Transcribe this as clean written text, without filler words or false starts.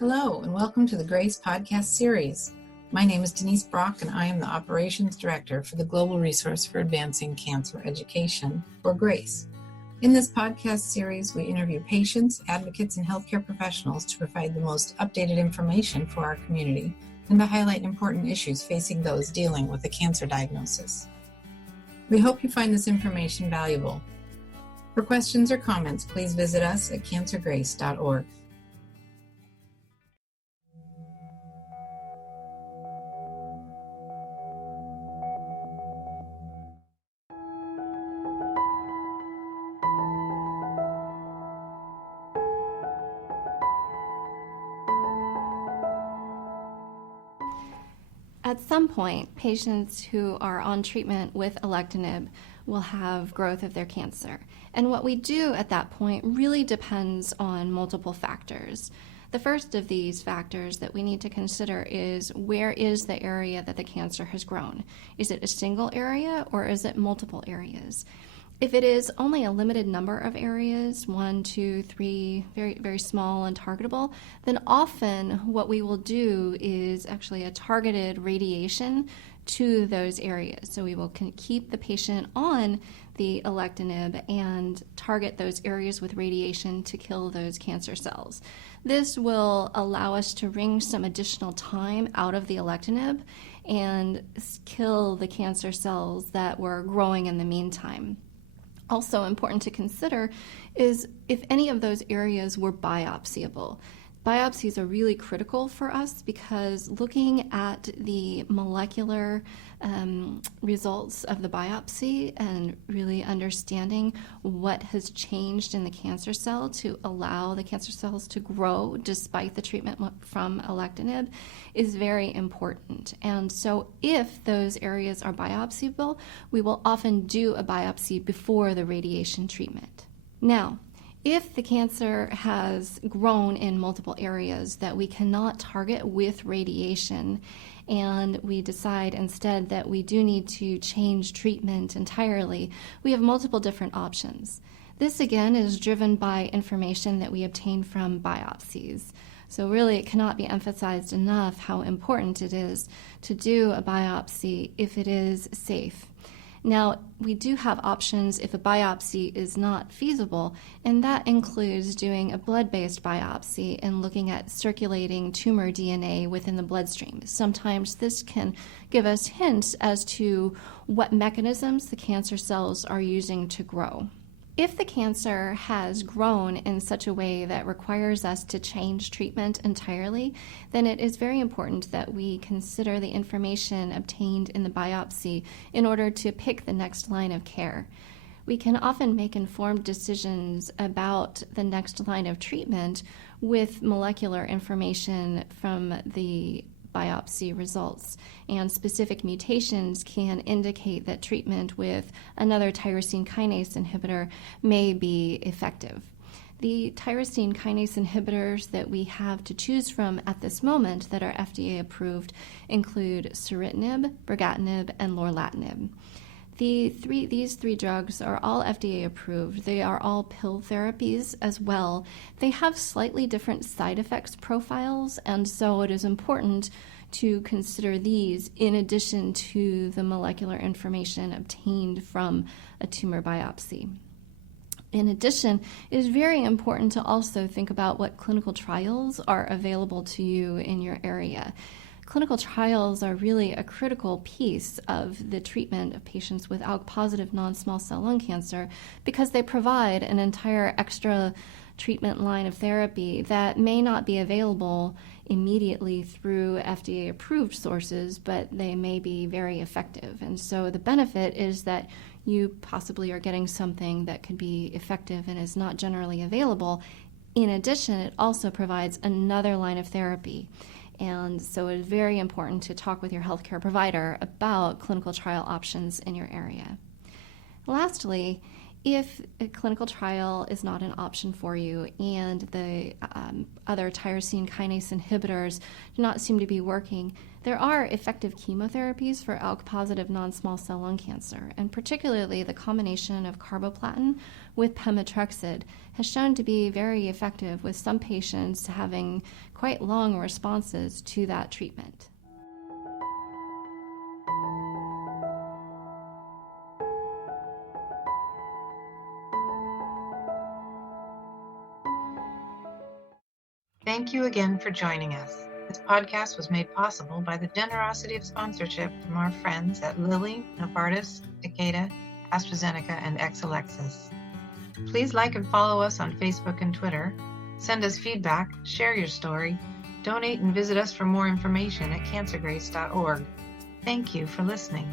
Hello, and welcome to the GRACE podcast series. My name is Denise Brock, and I am the Operations Director for the Global Resource for Advancing Cancer Education, or GRACE. In this podcast series, we interview patients, advocates, and healthcare professionals to provide the most updated information for our community and to highlight important issues facing those dealing with a cancer diagnosis. We hope you find this information valuable. For questions or comments, please visit us at cancergrace.org. At some point, patients who are on treatment with alectinib will have growth of their cancer. And what we do at that point really depends on multiple factors. The first of these factors that we need to consider is, where is the area that the cancer has grown? Is it a single area or is it multiple areas? If it is only a limited number of areas, 1, 2, 3, very, very small and targetable, then often what we will do is actually a targeted radiation to those areas. So we will keep the patient on the alectinib and target those areas with radiation to kill those cancer cells. This will allow us to wring some additional time out of the alectinib and kill the cancer cells that were growing in the meantime. Also important to consider is if any of those areas were biopsyable. Biopsies are really critical for us because looking at the molecular results of the biopsy and really understanding what has changed in the cancer cell to allow the cancer cells to grow despite the treatment from alectinib is very important. And so if those areas are biopsyable, we will often do a biopsy before the radiation treatment. Now, if the cancer has grown in multiple areas that we cannot target with radiation, and we decide instead that we do need to change treatment entirely, we have multiple different options. This again is driven by information that we obtain from biopsies. So really it cannot be emphasized enough how important it is to do a biopsy if it is safe. Now, we do have options if a biopsy is not feasible, and that includes doing a blood-based biopsy and looking at circulating tumor DNA within the bloodstream. Sometimes this can give us hints as to what mechanisms the cancer cells are using to grow. If the cancer has grown in such a way that requires us to change treatment entirely, then it is very important that we consider the information obtained in the biopsy in order to pick the next line of care. We can often make informed decisions about the next line of treatment with molecular information from the biopsy results, and specific mutations can indicate that treatment with another tyrosine kinase inhibitor may be effective. The tyrosine kinase inhibitors that we have to choose from at this moment that are FDA approved include ceritinib, brigatinib, and lorlatinib. These three drugs are all FDA approved. They are all pill therapies as well. They have slightly different side effects profiles, and so it is important to consider these in addition to the molecular information obtained from a tumor biopsy. In addition, it is very important to also think about what clinical trials are available to you in your area. Clinical trials are really a critical piece of the treatment of patients with ALK-positive non-small cell lung cancer because they provide an entire extra treatment line of therapy that may not be available immediately through FDA-approved sources, but they may be very effective. And so the benefit is that you possibly are getting something that could be effective and is not generally available. In addition, it also provides another line of therapy. And so it is very important to talk with your healthcare provider about clinical trial options in your area. Lastly, If a clinical trial is not an option for you and the other tyrosine kinase inhibitors do not seem to be working, there are effective chemotherapies for ALK-positive non-small cell lung cancer, and particularly the combination of carboplatin with pemetrexed has shown to be very effective, with some patients having quite long responses to that treatment. Thank you again for joining us. This podcast was made possible by the generosity of sponsorship from our friends at Lilly, Novartis, Takeda, AstraZeneca, and Exelixis. Please like and follow us on Facebook and Twitter. Send us feedback, share your story, donate and visit us for more information at cancergrace.org. Thank you for listening.